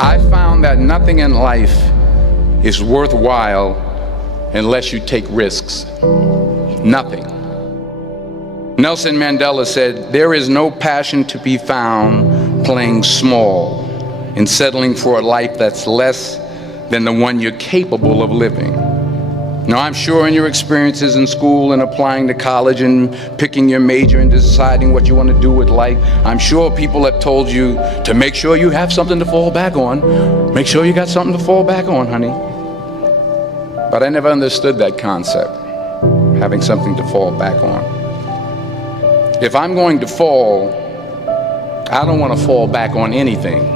I found that nothing in life is worthwhile unless you take risks. Nothing. Nelson Mandela said, "There is no passion to be found playing small and settling for a life that's less than the one you're capable of living." Now, I'm sure in your experiences in school and applying to college and picking your major and deciding what you want to do with life, I'm sure people have told you to make sure you have something to fall back on. Make sure you got something to fall back on, honey. But I never understood that concept, having something to fall back on. If I'm going to fall, I don't want to fall back on anything.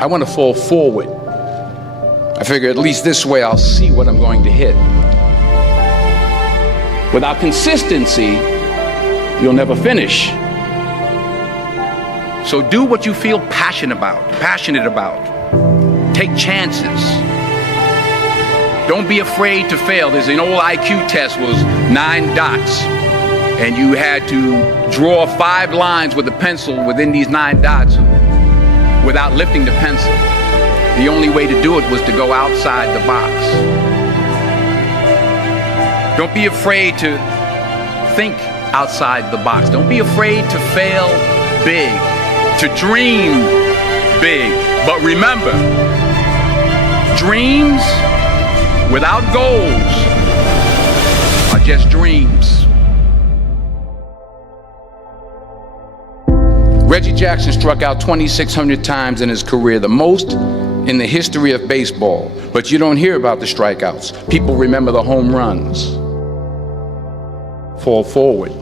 I want to fall forward. I figure at least this way I'll see what I'm going to hit. Without consistency, you'll never finish. So do what you feel passionate about. Take chances. Don't be afraid to fail. There's an old IQ test, was 9 dots. And you had to draw 5 lines with a pencil within these 9 dots without lifting the pencil. The only way to do it was to go outside the box. Don't be afraid to think outside the box. Don't be afraid to fail big, to dream big. But remember, dreams without goals are just dreams. Reggie Jackson struck out 2,600 times in his career, the most in the history of baseball. But you don't hear about the strikeouts. People remember the home runs. Fall forward.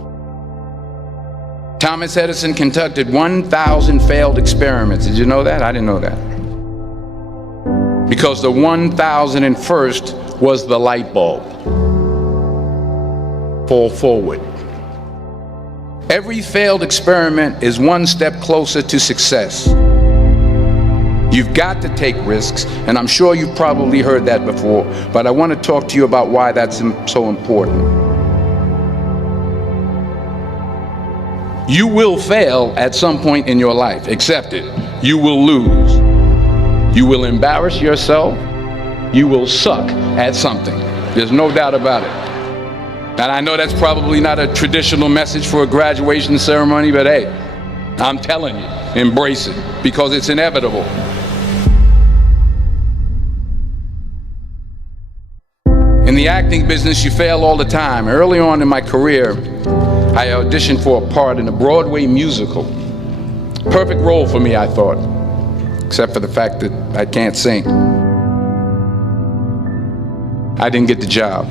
Thomas Edison conducted 1,000 failed experiments. Did you know that? I didn't know that. Because the 1,001st was the light bulb. Fall forward. Every failed experiment is one step closer to success. You've got to take risks, and I'm sure you've probably heard that before, but I want to talk to you about why that's so important. You will fail at some point in your life. Accept it. You will lose. You will embarrass yourself. You will suck at something. There's no doubt about it. And I know that's probably not a traditional message for a graduation ceremony, but hey, I'm telling you, embrace it, because it's inevitable. In the acting business, you fail all the time. Early on in my career, I auditioned for a part in a Broadway musical. Perfect role for me, I thought, except for the fact that I can't sing. I didn't get the job.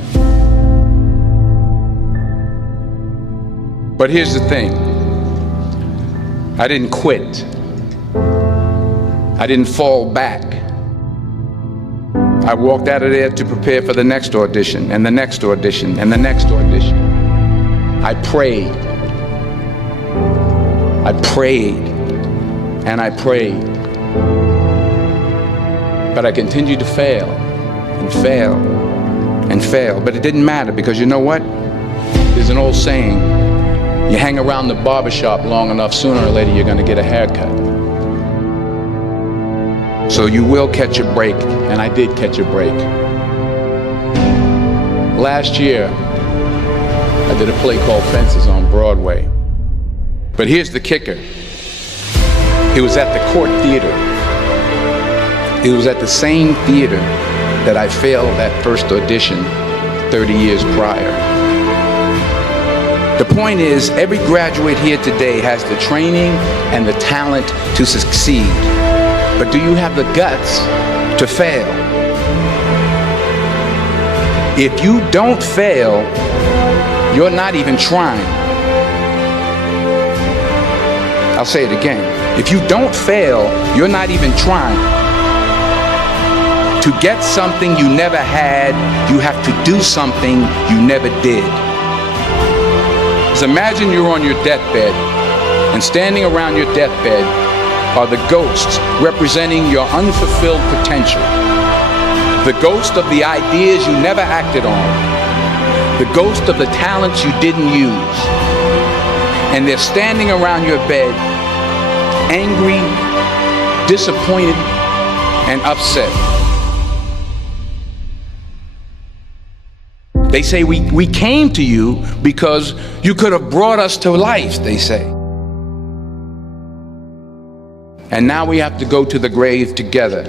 But here's the thing. I didn't quit. I didn't fall back. I walked out of there to prepare for the next audition, and the next audition, and the next audition. I prayed. I prayed. And I prayed. But I continued to fail and fail and fail. But it didn't matter, because you know what? There's an old saying, you hang around the barbershop long enough, sooner or later you're going to get a haircut. So you will catch a break, and I did catch a break. Last year, I did a play called Fences on Broadway. But here's the kicker. It was at the Court Theater. It was at the same theater that I failed that first audition 30 years prior. The point is, every graduate here today has the training and the talent to succeed. But do you have the guts to fail? If you don't fail, you're not even trying. I'll say it again. If you don't fail, you're not even trying. To get something you never had, you have to do something you never did. So imagine you're on your deathbed, and standing around your deathbed are the ghosts representing your unfulfilled potential. The ghost of the ideas you never acted on. The ghost of the talents you didn't use. And they're standing around your bed, angry, disappointed, and upset. They say we came to you because you could have brought us to life, they say. And now we have to go to the grave together.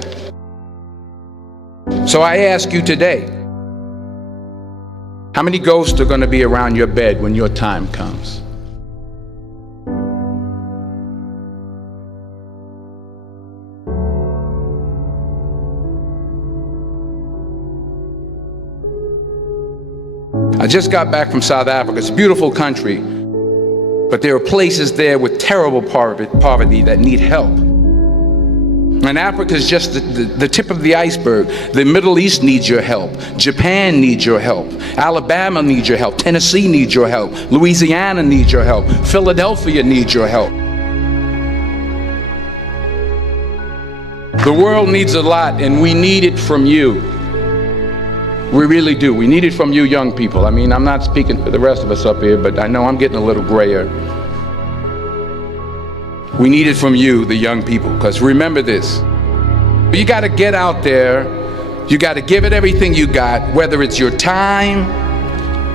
So I ask you today, how many ghosts are going to be around your bed when your time comes? I just got back from South Africa. It's a beautiful country, but there are places there with terrible poverty that need help. And Africa is just the tip of the iceberg. The Middle East needs your help. Japan needs your help. Alabama needs your help. Tennessee needs your help. Louisiana needs your help. Philadelphia needs your help. The world needs a lot, and we need it from you. We really do. We need it from you young people. I mean, I'm not speaking for the rest of us up here, but I know I'm getting a little grayer. We need it from you, the young people, because remember this. You got to get out there. You got to give it everything you got, whether it's your time,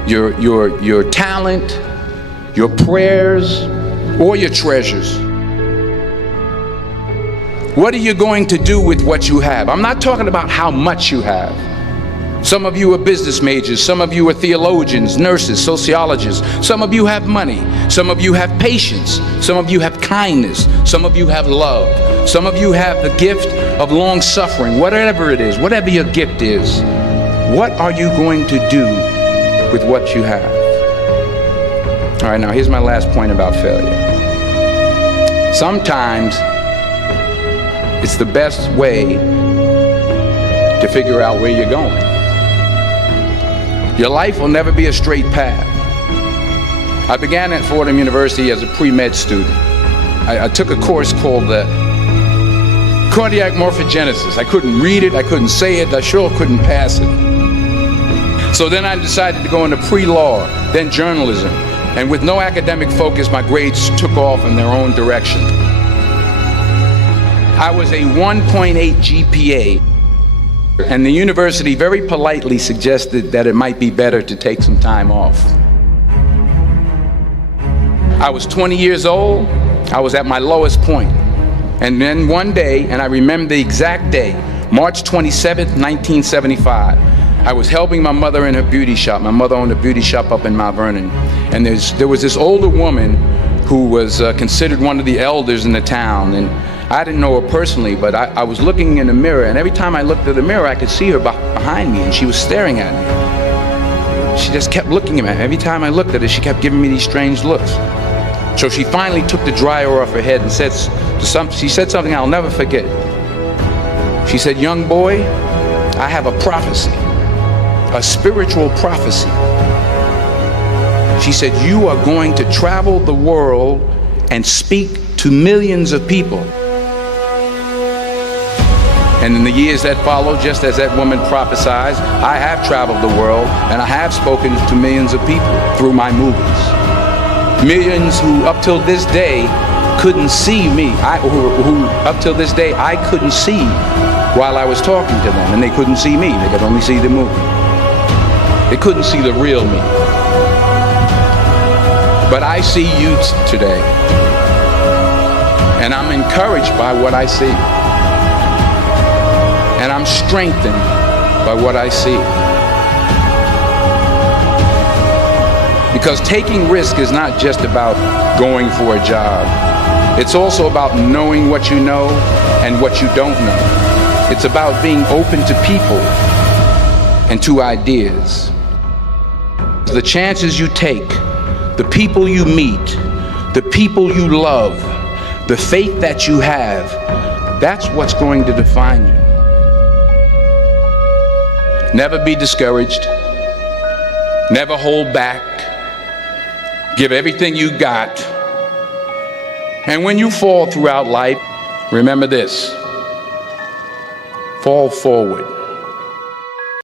your talent, your prayers, or your treasures. What are you going to do with what you have? I'm not talking about how much you have. Some of you are business majors, some of you are theologians, nurses, sociologists, some of you have money, some of you have patience, some of you have kindness, some of you have love, some of you have the gift of long suffering. Whatever it is, whatever your gift is, what are you going to do with what you have? All right, now here's my last point about failure. Sometimes it's the best way to figure out where you're going. Your life will never be a straight path. I began at Fordham University as a pre-med student. I took a course called cardiac morphogenesis. I couldn't read it, I couldn't say it, I sure couldn't pass it. So then I decided to go into pre-law, then journalism. And with no academic focus, my grades took off in their own direction. I was a 1.8 GPA. And the university very politely suggested that it might be better to take some time off. I was 20 years old. I was at my lowest point. And then one day, and I remember the exact day, March 27th, 1975, I was helping my mother in her beauty shop. My mother owned a beauty shop up in Mount Vernon. And there was this older woman who was considered one of the elders in the town. And I didn't know her personally, but I was looking in the mirror, and every time I looked at the mirror, I could see her behind me, and she was staring at me. She just kept looking at me. Every time I looked at her, she kept giving me these strange looks. So she finally took the dryer off her head and she said something I'll never forget. She said, "Young boy, I have a prophecy, a spiritual prophecy." She said, "You are going to travel the world and speak to millions of people." And in the years that followed, just as that woman prophesied, I have traveled the world and I have spoken to millions of people through my movies. Millions who up till this day couldn't see me, who up till this day I couldn't see while I was talking to them, and they couldn't see me, they could only see the movie. They couldn't see the real me. But I see you today, and I'm encouraged by what I see. And I'm strengthened by what I see. Because taking risk is not just about going for a job. It's also about knowing what you know and what you don't know. It's about being open to people and to ideas. The chances you take, the people you meet, the people you love, the faith that you have, that's what's going to define you. Never be discouraged. Never hold back. Give everything you got. And when you fall throughout life, remember this: fall forward.